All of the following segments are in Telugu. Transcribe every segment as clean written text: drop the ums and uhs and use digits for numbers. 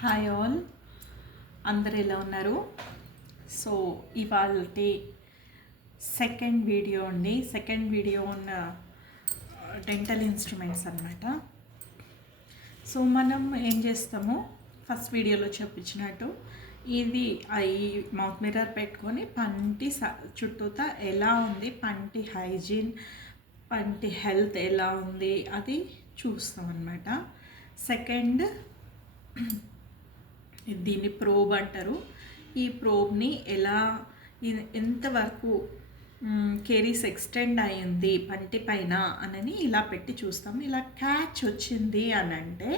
హాయ్ ఆల్, అందరు ఎలా ఉన్నారు? సో ఇవాళ సెకండ్ వీడియో ఉన్న డెంటల్ ఇన్స్ట్రుమెంట్స్ అన్నమాట. సో మనం ఏం చేస్తాము, ఫస్ట్ వీడియోలో చెప్పించినట్టు ఇది ఈ మౌత్ మిర్రర్ పెట్టుకొని పంటి చుట్టూతా ఎలా ఉంది, పంటి హైజీన్, పంటి హెల్త్ ఎలా ఉంది అది చూస్తాం అన్నమాట. సెకండ్, దీన్ని ప్రోబ్ అంటారు. ఈ ప్రోబ్ని ఎలా ఎంతవరకు కేరీస్ ఎక్స్టెండ్ అయ్యింది పంటి పైన అని ఇలా పెట్టి చూస్తాము. ఇలా క్యాచ్ వచ్చింది అని అంటే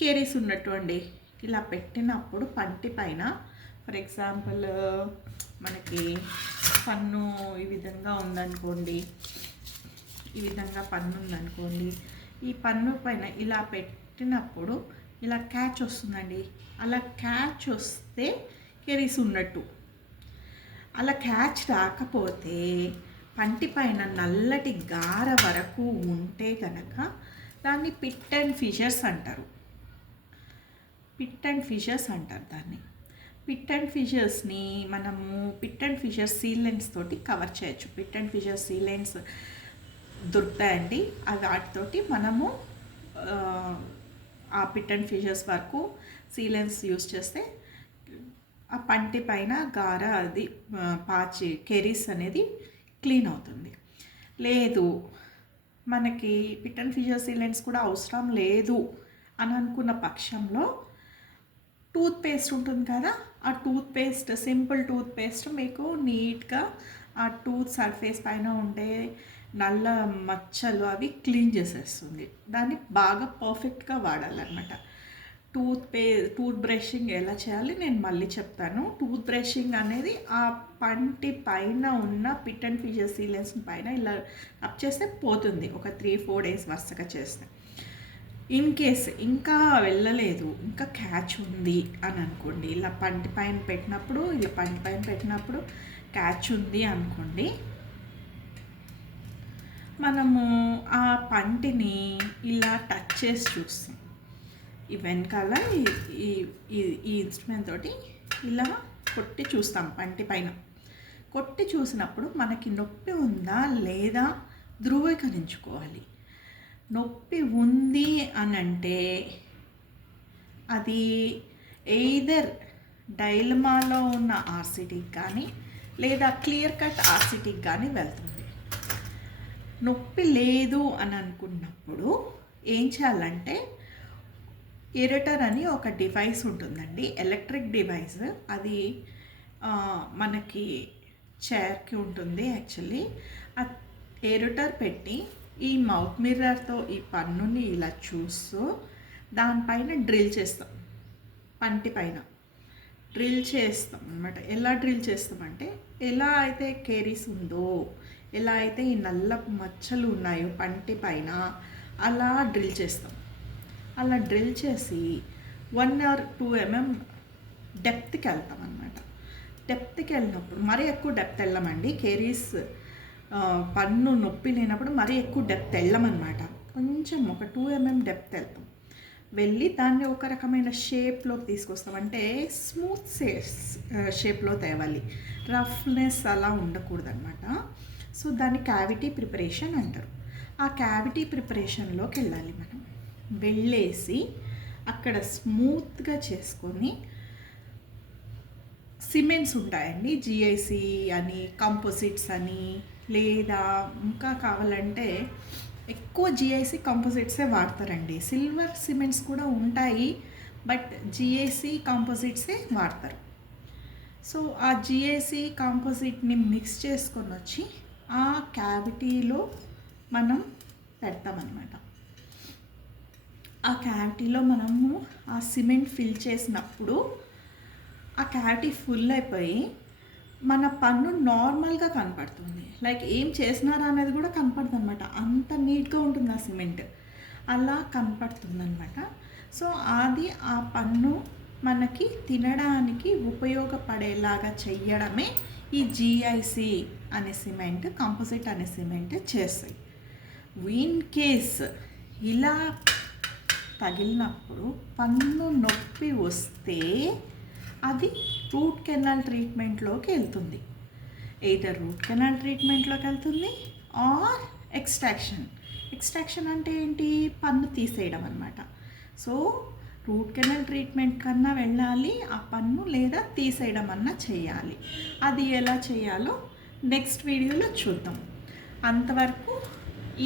కేరీస్ ఉన్నట్టు అండి. ఇలా పెట్టినప్పుడు పంటి పైన, ఫర్ ఎగ్జాంపుల్ మనకి పన్ను ఈ విధంగా ఉందనుకోండి, ఈ విధంగా పన్ను ఉందనుకోండి, ఈ పన్ను పైన ఇలా పెట్టినప్పుడు ఇలా క్యాచ్ వస్తుందండి. అలా క్యాచ్ వస్తే కేరీస్ ఉన్నట్టు. అలా క్యాచ్ రాకపోతే పంటి పైన నల్లటి గార వరకు ఉంటే కనుక దాన్ని పిట్ అండ్ ఫిషర్స్ అంటారు. దాన్ని పిట్ అండ్ ఫిషర్స్ని మనము పిట్ అండ్ ఫిషర్స్ సీలెంట్స్ తోటి కవర్ చేయొచ్చు. పిట్ అండ్ ఫిషర్స్ సీలెంట్స్ దొరుకుతాయండి. అవి వాటితోటి మనము ఆ పిట్ అండ్ ఫిషర్స్ వరకు సీలెన్స్ యూస్ చేస్తే ఆ పంటి పైన గార అది పాచి కెరీస్ అనేది క్లీన్ అవుతుంది. లేదు మనకి పిట్ అండ్ ఫిషర్ సీలెంట్స్ కూడా అవసరం లేదు అని అనుకున్న పక్షంలో టూత్ పేస్ట్ ఉంటుంది కదా, ఆ tooth paste, simple tooth paste మీకు నీట్గా ఆ టూత్ సర్ఫేస్ పైన ఉండే నల్ల మచ్చలు అవి క్లీన్ చేసేస్తుంది. దాన్ని బాగా పర్ఫెక్ట్గా వాడాలన్నమాట. టూత్ బ్రషింగ్ ఎలా చేయాలి నేను మళ్ళీ చెప్తాను. టూత్ బ్రషింగ్ అనేది ఆ పంటి పైన ఉన్న పిట్ అండ్ ఫిషర్ సీలెన్స్ పైన ఇలా అప్ చేస్తే పోతుంది. ఒక 3-4 డేస్ వరుసగా చేస్తే. ఇన్ కేస్ ఇంకా వెళ్ళలేదు, ఇంకా క్యాచ్ ఉంది అని అనుకోండి, ఇలా పంటి పైన పెట్టినప్పుడు క్యాచ్ ఉంది అనుకోండి, మనము ఆ పంటిని ఇలా టచ్ చేసి చూస్తాం. ఈ వెనకాల ఈ ఇన్స్ట్రుమెంట్ తోటి ఇలా కొట్టి చూస్తాం. పంటి పైన కొట్టి చూసినప్పుడు మనకి నొప్పి ఉందా లేదా ధృవీకరించుకోవాలి. నొప్పి ఉంది అని అంటే అది ఎయిదర్ డైలమాలో ఉన్న ఆర్సిటీకి కానీ లేదా క్లియర్ కట్ ఆర్సిటీకి కానీ వెళ్తుంది. నొప్పి లేదు అని అనుకున్నప్పుడు ఏం చేయాలంటే, ఇరేటర్ అని ఒక డివైస్ ఉంటుందండి, ఎలక్ట్రిక్ డివైస్. అది మనకి చైర్కి ఉంటుంది యాక్చువల్లీ. ఆ ఇరేటర్ పెట్టి ఈ మౌత్ మిర్రర్తో ఈ పన్నుని ఇలా చూస్తూ దానిపైన డ్రిల్ చేస్తాం. పంటి పైన డ్రిల్ చేస్తాం అన్నమాట. ఎలా డ్రిల్ చేస్తామంటే, ఎలా అయితే కేరీస్ ఉందో, ఎలా అయితే ఈ నల్ల మచ్చలు ఉన్నాయో పంటి పైన అలా డ్రిల్ చేస్తాం. అలా డ్రిల్ చేసి 1 or 2 mm డెప్త్కి వెళ్తాం అన్నమాట. డెప్త్కి వెళ్ళినప్పుడు మరీ ఎక్కువ డెప్త్ వెళ్ళమండి. కేరీస్ పన్ను నొప్పి లేనప్పుడు మరీ ఎక్కువ డెప్త్ వెళ్ళమన్నమాట. కొంచెం ఒక 2 mm డెప్త్ వెళ్తాం. వెళ్ళి దాన్ని ఒక రకమైన షేప్లోకి తీసుకొస్తాం. అంటే స్మూత్ షేప్లో తేవాలి, రఫ్నెస్ అలా ఉండకూడదు అనమాట. సో దాన్ని క్యావిటీ ప్రిపరేషన్ అంటారు. ఆ క్యావిటీ ప్రిపరేషన్లోకి వెళ్ళాలి మనం. వెళ్ళేసి అక్కడ స్మూత్గా చేసుకొని సిమెంట్స్ ఉంటాయండి, జిఐసి అని, కంపోజిట్స్ అని, లేదా ఇంకా కావాలంటే ఎక్కువ జిఐసి కంపోజిట్సే వాడతారండి. సిల్వర్ సిమెంట్స్ కూడా ఉంటాయి, బట్ జిఐసి కంపోజిట్సే వాడతారు. సో ఆ జిఐసి కాంపోజిట్ని మిక్స్ చేసుకొని వచ్చి ఆ క్యావిటీలో మనం పెడతామన్నమాట. ఆ క్యావిటీలో మనము ఆ సిమెంట్ ఫిల్ చేసినప్పుడు ఆ క్యావిటీ ఫుల్ అయిపోయి మన పన్ను నార్మల్గా కనపడుతుంది. లైక్ ఏం చేసినారా అనేది కూడా కనపడుతుంది అనమాట. అంత నీట్గా ఉంటుంది ఆ సిమెంట్, అలా కనపడుతుంది అనమాట. సో అది ఆ పన్ను మనకి తినడానికి ఉపయోగపడేలాగా చెయ్యడమే ఈ జిఐసి అనే సిమెంట్, కంపోజిట్ అనే సిమెంట్ చేస్తాయి. ఇన్ కేస్ ఇలా తగిలినప్పుడు పన్ను నొప్పి వస్తే అది రూట్ కెనాల్ ట్రీట్మెంట్లోకి వెళ్తుంది. ఎయిదర్ రూట్ కెనాల్ ట్రీట్మెంట్లోకి వెళ్తుంది ఆర్ ఎక్స్ట్రాక్షన్ అంటే ఏంటి, పన్ను తీసేయడం అనమాట. సో రూట్ కెనాల్ ట్రీట్మెంట్ కన్నా వెళ్ళాలి ఆ పన్ను, లేదా తీసేయడం అన్నా చేయాలి. అది ఎలా చేయాలో నెక్స్ట్ వీడియోలో చూద్దాం. అంతవరకు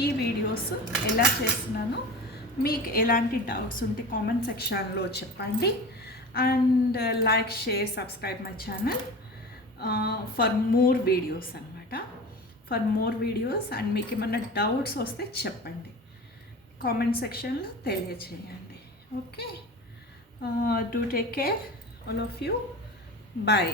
ఈ వీడియోస్ ఎలా చేస్తున్నానో మీకు ఎలాంటి డౌట్స్ ఉంటే కామెంట్ సెక్షన్లో చెప్పండి. And like, share, subscribe my channel for more videos అనమాట. For more videos. అండ్ మీకు ఏమన్నా డౌట్స్ వస్తే చెప్పండి, కామెంట్ సెక్షన్లో తెలియచేయండి. Okay, do take care all of you. Bye.